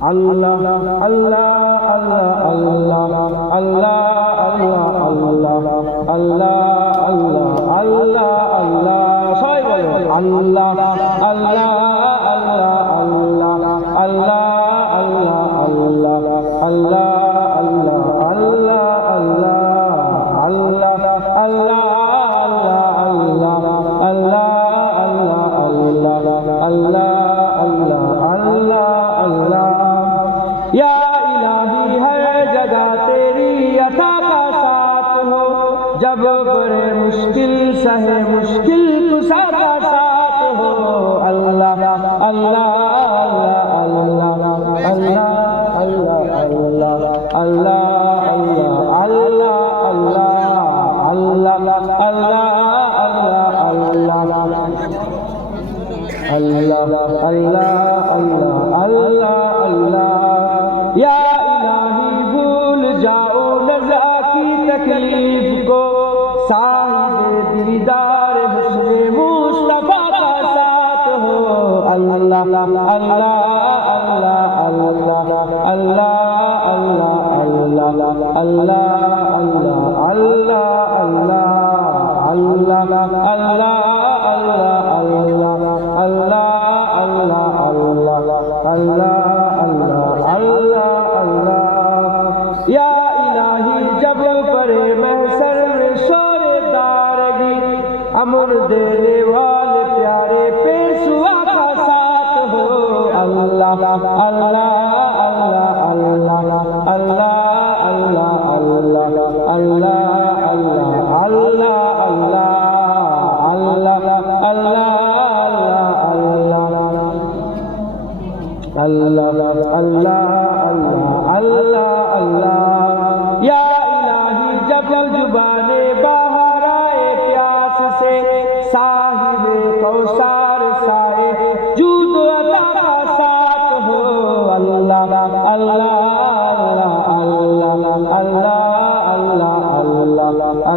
আল্লাহ আল্লাহ আল্লাহ আল্লাহ আল্লাহ আল্লাহ আল্লাহ আল্লাহ আল্লাহ আল্লাহ আল্লাহ সবাই বলে আল্লাহ আল্লাহ আল্লাহ আল্লাহ আল্লাহ আল্লাহ আল্লাহ ইয়া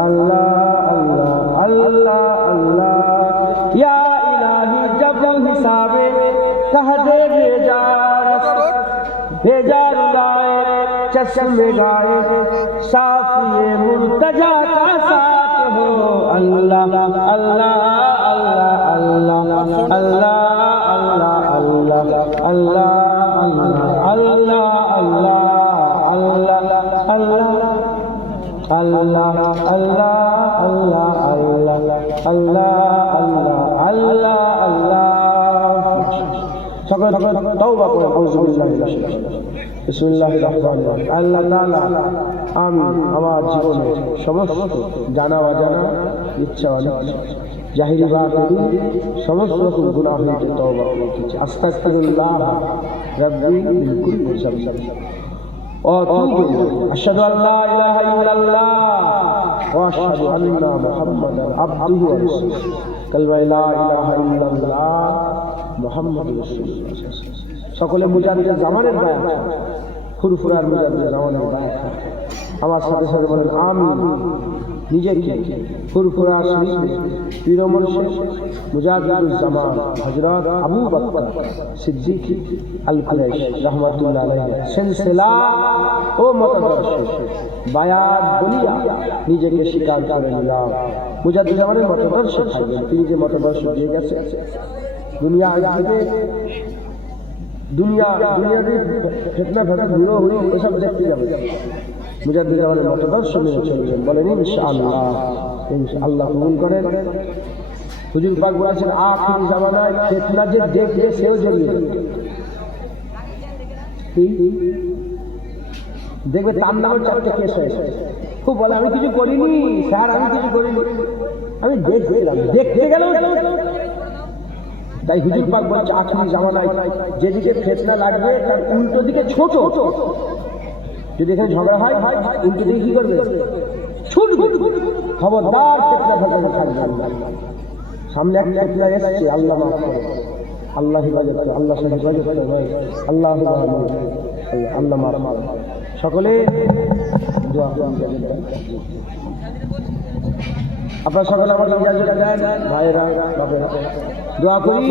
আল্লাহ আল্লাহ আল্লাহ আল্লাহ ইয়া ইলাহি জব হিসাবে কহ দে বেজা বেজা গায়ে চশম গায়ে সাফ ये मुर्तजा का साथ हो अल्लाह अल्लाह তওবা করে আউযুবিল্লাহি মিনাশ বিসমিল্লাহির রহমানির রহিম আল্লাহ তাআলা আমি আমার জীবনে সমস্ত জানা অজানা ইচ্ছা অনিচ্ছা জাহিরি বা বাতিনি সমস্ত রকম গুনাহ হইতে তওবা করিতেছি আস্তাগফিরুল্লাহ রাব্বি মিন কুল্লি যামবি وأتوب أشهد أن لا إله إلا الله وأشهد أن محمدا عبده ورسوله كلمة لا إله إلا الله محمد رسول الله সকলে মুজাহিদের জামানের গায়ে ফুরফুরার মুজাহিদের জামানের গায়ে আমার সাথে সাথে বলেন আমি নিজেকে ফুরফুরা শরীফে পীর মুর্শিদ মুজাহিদুল জামান হযরত আবু বকর সিদ্দিক আল কুরাইশ রাহমাতুল্লাহ আলাইহি সিলসিলা ও মতাদর্শ বায়াত বলিয়া নিজেকে স্বীকার করে নিলাম। মুজাহিদুল জামানের মতাদর্শ থাকবেন তিনি যে মতাদর্শ দিয়ে গেছে দুনিয়া আজকে দুনিয়া, দুনিয়াতে ফেতনা ফেতনা দূর হই এসব দেখতে যাবে। মুজাদ্দিদ আমাদের মতাদর্শ মেনে চলবেন। বলেন, ইনশাআল্লাহ। ইনশাআল্লাহ কবুল করেন। হুজুর পাক বলেছেন, আখির জামানায় ফেতনা যে দেখবে, সেও দেখবে, তার নামে চারটে কেস হয়েছে ও বলে, আমি কিছু করিনি, স্যার, আমি কিছু করিনি। আমি দেখছিলাম। দেখতে গেলেও তাই হুজুর পাক বলছে, আখরি জামানায় যেদিকে ফেতনা লাগবে, তার উল্টো দিকে ছোট। যদি এখানে ঝগড়া হয়, উল্টো দিকে কি করবে? খবরদার ফেতনা ফেতনা থাকবে। সামনে এক ফেতনা এসছে, আল্লাহ আল্লাহ হিফাজত আল্লাহ হিফাজত। আল্লাহ আল্লাহ মাফ সকলে দোয়া আপনার সকলে আমাকে ইজাজত দেন ভাইয়েরা বাপেরা দোয়া করি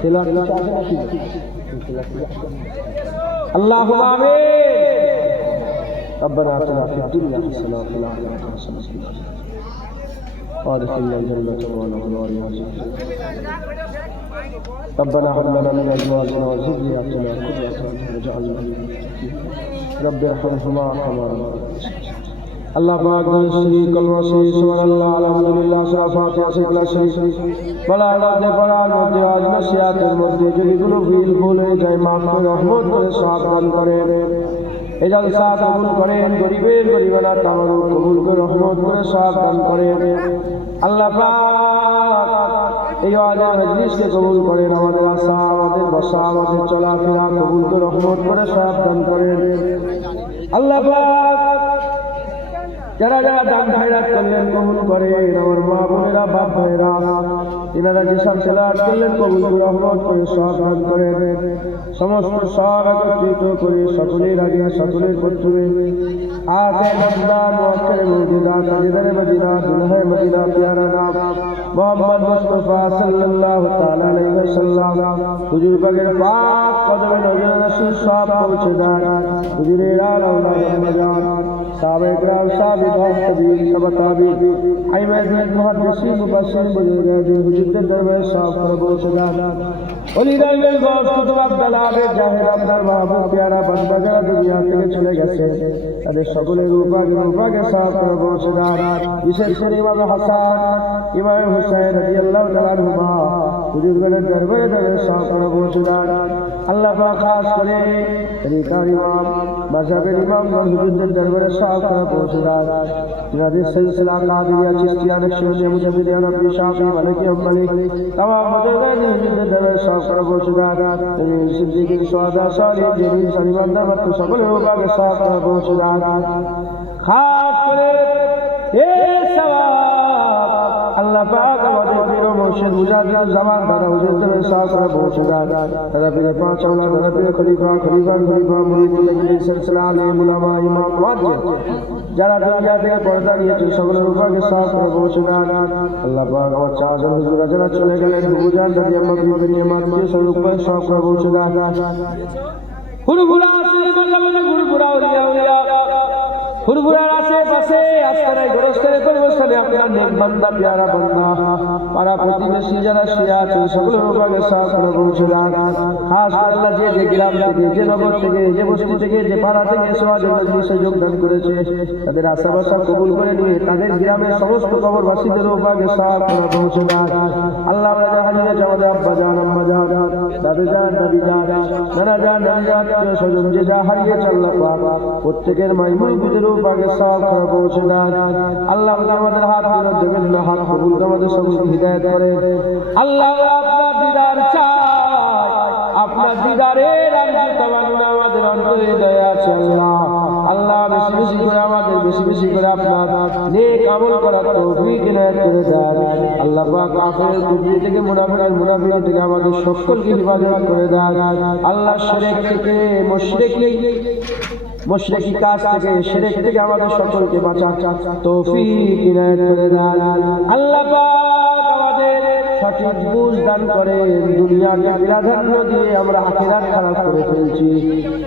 তেলাওয়াত কিছু আছে নাকি আল্লাহ আমিন ربنا آتنا في الدنيا حسنة وفي الآخرة حسنة وادخلنا الجنة مع الأبرار ربنا هب لنا من أزواجنا وذرياتنا قرة أعين واجعلنا للمتقين رب ارحمهما كما ربياني আল্লাহ পাক শ্রী কলমা শ্রী সুবহানাল্লাহ, আলহামদুলিল্লাহ সূরা ফাতিহা সিকলা শ্রী বলার মধ্যে পড়ার মধ্যে আজ নসিয়াতের মধ্যে যদি কোনো ভুল ভুল হয়ে যায়, মাফ করে, রহমত করে সাবধান করেন। এই জলসা কবুল করেন, গরিবের গরিবানা তামারু কবুল করে, রহমত করে সাবধান করেন। আল্লাহ পাক এই আজান মজলিসকে কবুল করেন, আমাদের আশা, আমাদের বসা আমাদের চলাফেরা, কবুল করে, রহমত করে সাবধান করেন। আল্লাহ পাক যারা যারা দান খায়রাত করলেন কবুল করেন, আমার মা বোনেরা, বাপ ভাইরা এনারা যেসব সেলাট করলেন কবুল করে রহমত করে সব দান করেন। সমস্ত সব একত্রিত করে সকলের আগে, সকলের পত্রে পৌঁছে আলা আওলাদ মজান সাহাবায়ে کرام সাহাবীগণ তাবিঈন তবা তাবিঈন আইমাদিন মুহাদ্দিসিন মুফাসসিরিন বুজুর্গান হুজুরদের দরবারে সব করে পৌঁছে দেন অলিরাই গস কুতুব আব্দুল আবে জাহির আপনার মাহবুব প্যারা বান্দা যারা দুনিয়া থেকে চলে গেছে তাদের সকলের রূপাকে রূপাকে সব করে পৌঁছে দেন বিশেষ করে ইমাম হাসান ইমাম হুসাইন রাদিয়াল্লাহু তাআলা حضرت گلے دروے دلے ساں پڑا گوچ دارا اللہ پاک خاص کرے، طریقہ امام، مذہب امام مذہب دل دروے ساں پڑا گوچ دارا نبی سلسلہ قادریہ چستیا نشہ دے مجھے دے نبی شاہ بھی ملکی ہم ملی تمام مجھے دے مجھے دے دروے ساں پڑا گوچ دارا تمہیں زندگی سوادہ ساری جیلی سنی بندہ بکتو سبل ہوگا کہ ساں پڑا گوچ دارا خاص کرے اے سواب اللہ پاک مجھے دے এ সওয়াব আল্লাহ পাক আমাদের পীর মুর্শিদ মুজাহিদ জামান দাদা হুজুর দের সাথ করে পৌঁছদার দাদা পীর পাঁচ আওলাদ দাদা পীর খলিফা খলিফা খলিফা মুরিদ লাগি সিলসিলা আলে মুলামা ইমাম ওয়াজিব যারা দুনিয়া থেকে পর্দা নিয়েছে সকলের উপাকে সাফ করে পৌঁছদার আল্লাহ পাক আমার চারজন হুজুরা যারা চলে গেলেন বুঝান দাদি আম্মা বিবি নিয়ে মাতৃ স্বরূপ করে সাফ করে পৌঁছদার হুরগুলা আছে বললাম হুরগুলা উলিয়া উলিয়া হুরগুলার আশেপাশে আজকারাই গোরস্থানে পরিবস্থানে আপনার নেক বান্দা প্যারা বান্দা পাড়া প্রতিবেশী যারা শুয়ে আছে, সকল বিভাগে সাহায্য করে পৌঁছে দেন আল্লাহ যে যে গ্রাম থেকে, যে নগর থেকে, যে বস্তি থেকে, যে পাড়া থেকে সমাজ মজলিসে যোগদান করেছে। তাদের আশা বাসা কবুল করে নিয়ে তাদের গ্রামের সমস্ত কবরবাসীদের উপাগে সাহায্য করে পৌঁছে আল্লাহ যা হাজির আমাদের আব্বা জান আম্মা জান দাদু জান দাদি জান নানা জান নানি জান স্বজন, যে যা হারিয়েছে আল্লাহ পাক প্রত্যেকের মাইমুই বিদের উপাগে সাহায্য করে পৌঁছে দেন আল্লাহ আমাদের হাত হাত কবুল আমাদের সকলকে হিদায়ত করে আল্লাহ আপনার দিদার চাই। আপনার দিদারের আমাদের অন্তরে দয়া আছে আল্লাহ। আল্লাহ বেশি বেশি করে আমাদের, বেশি বেশি করে আপনার নেক আমল করার করে দেন। আল্লাহ পাক কুফরি থেকে মুনাফিকের মুনাফিক থেকে আমাদের সকলকে হিফাজত করে দেন। আল্লাহ শিরক থেকে কাজ থেকে শিরক থেকে আমাদের সকলকে বাঁচান তৌফিক করে দেন। আল্লাহ পাক সঠিক বুঝ দান করে দিয়ে আমরা আখিরাত খারাপ করে ফেলছি।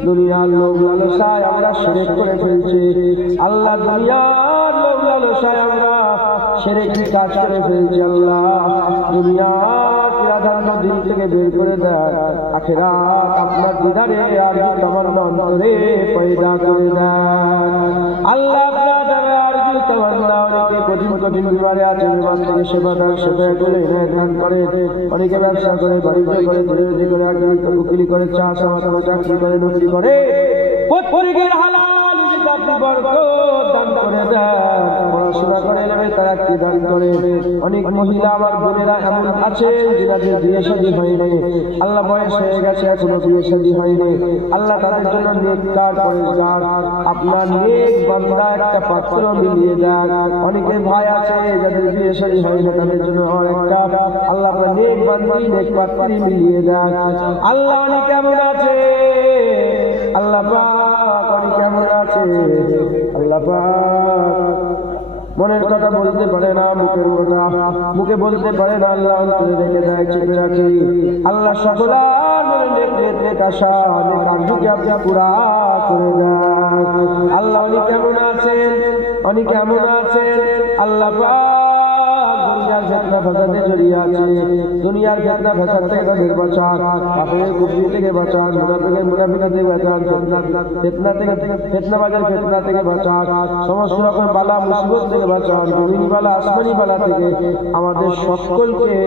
দুনিয়ার লোক লালসায় আমরা শিরক করে ফেলছি। আল্লাহ দুনিয়ার লোক লালসায় আমরা শিরকি কাজ করে ফেলছি আল্লাহ। দুনিয়ার দিন থেকে বের করে আখিরাত আপনার দিদারে আর তোমার অন্তরে পয়দা করে আল্লাহ কঠিন কঠিন বিমারে আছে বিমান থেকে সেবা দান সেবা করে দান করে অনেকে ব্যবসা করে বাণিজ্য করে দরিদ্রি করে আগে উকিলি করে চাষ আবাদ করে চাকরি করে নকরি করে প্রত্যেকের হালাল আপনি বরকত দান করে দেন করে নেবে তারা কি দান করে অনেক মহিলা, আমার বোনেরা এমন আছে যাদের বিয়ে শাদী হয়নি। আল্লাহ বয়স হয়ে গেছে, এখনও বিয়ে শাদী হয়নি। আল্লাহ তাদের জন্য নেককার করে যান আপনার নেক বান্দা একটা পাত্র মিলিয়ে দেন অনেকে ভাই আছে, যাদের বিয়ে শাদী হয়নি, তাদের জন্য একটা আল্লাহ আপনার নেক বান্দি, নেক পাত্রী মিলিয়ে দেন আল্লাহ অনেক কেমন আছে? আল্লাহ পাক অনেক কেমন আছে? আল্লাহ পাক মনের কথা বলতে পারে না, মুখের কথা। মুখে বলতে পারে না, আল্লাহ অন্তরে রেখে দেয়, চেপে রাখি। আল্লাহ পুরা আল্লাহ অনেক কেমন আছেন, অনেক কেমন আছেন। আল্লাহ ফেতনা ফাসাদে জড়িয়ে আছে। দুনিয়ার ফেতনা ফাসাদ থেকে তাদের বাঁচান কাফেরের কুফরি থেকে বাঁচান, মুনাফিকের মুনাফিকা থেকে বাঁচান, ফেতনা থেকে ফেতনা বাজার ফেতনা থেকে বাঁচান। সমস্ত রকম বালা, মুসিবত থেকে বাঁচান। জমিনি বালা, আসমানি বালা থেকে আমাদের সকলকে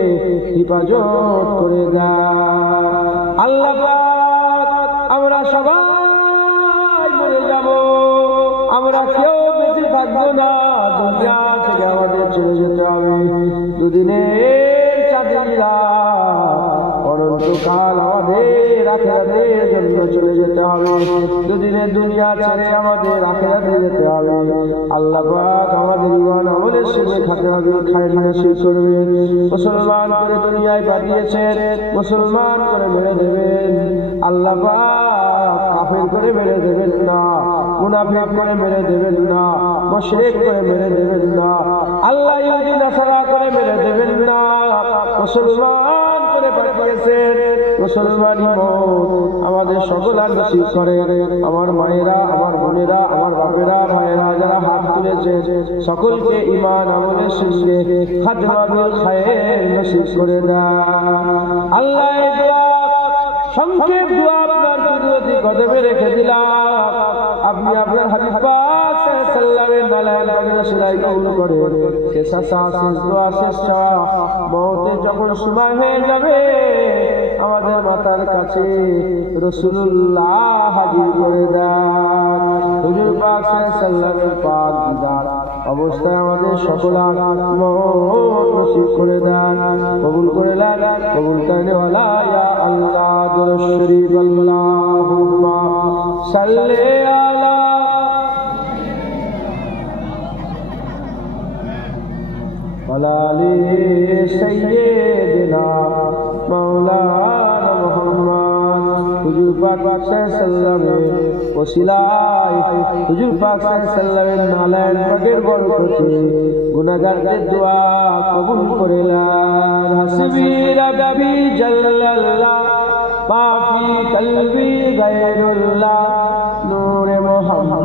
হেফাজত করে দেন। আল্লাহ আমরা সবাই মরে যাব। আমরা কেউ বেঁচে থাকব না। দুনিয়া থেকে আমাদের চলে যেতে হবে। দুদিনের চাঁদিরা অনন্তকাল আমাদের আখেরাতের জন্য চলে যেতে হবে। দুদিনের দুনিয়া ছেড়ে আমাদের আখেরাতে যেতে হবে। আল্লাহ পাক আমাদের ইমান আমলের সঙ্গে খাতে হবে, খায় নসিব করবে। মুসলমান করে দুনিয়ায় পাঠিয়েছেন, মুসলমান করে মেরে দেবেন। আল্লাহ পাক কাফের করে মেরে দেবেন না। মুনাফিক করে মেরে দেবেন না, মুশরিক করে মেরে দেবেন না, আল্লাহ ইহুদি নাসারা করে মেরে দেবেন না, মুসলমান করে পাঠিয়েছেন মুসলমানই আমাদের সকল আর নসিব করে, আমার মায়েরা, আমার বোনেরা, আমার বাপেরা, মায়েরা যারা হাত তুলেছে, সকলকে ইমান আমলের সঙ্গে খাদমাবিল খায়ের নসিব করে দেয় আল্লাহ সংক্ষেপ দোয়া আপনার কুদরতি কদমে রেখে দিলাম, আপনি আপনার হাবিব করে যখন সময় হয়ে যাবে, আমাদের মাতার কাছে রসুল্লাহ হাজির করে দেন। পাক অবস্থায় আমাদের নসিব করে দেন। কবুল করে দেন কবুল ইয়া আল্লাহ। সাল্লি আলা وعلى آل سيدنا مولانا محمد হুজুর পাক সাল্লামের ওসিলায় হুজুর পাক সাল্লামের নালায়ের পাকের বরকতে গুনাহগারদের দোয়া কবুল করে লান হাসবি রাব্বি জাল্লাল্লাহ মাফি কলবি গায়রুল্লাহ নূরে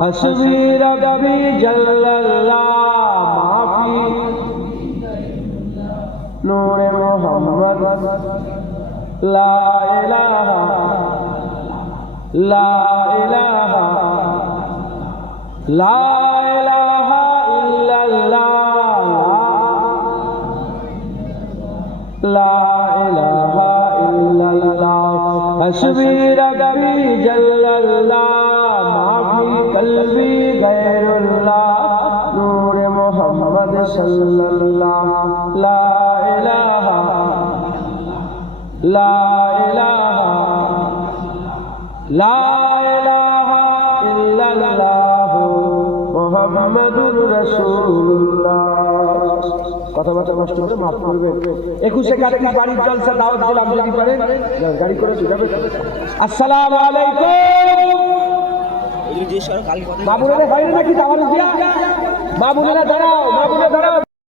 হসবি রবি জল্লাল্লাহ মাফি। নূরে মোহাম্মদ লা ইলাহা লা ইলাহা লা حسبي ربي جل الله ما في قلبي غير الله نور محمد صلى الله لا إله لا কথাবার্তা কষ্ট করে মাফ করবে একুশে কার্তিক বাড়ির জলসা দাওয়াত দিলাম যান, গাড়ি করে যাবে আসসালাম আলাইকুম। বাবুরা হয় না নাকি দাওয়াত দিয়া? বাবুরা দাঁড়াও বাবুরা দাঁড়াও।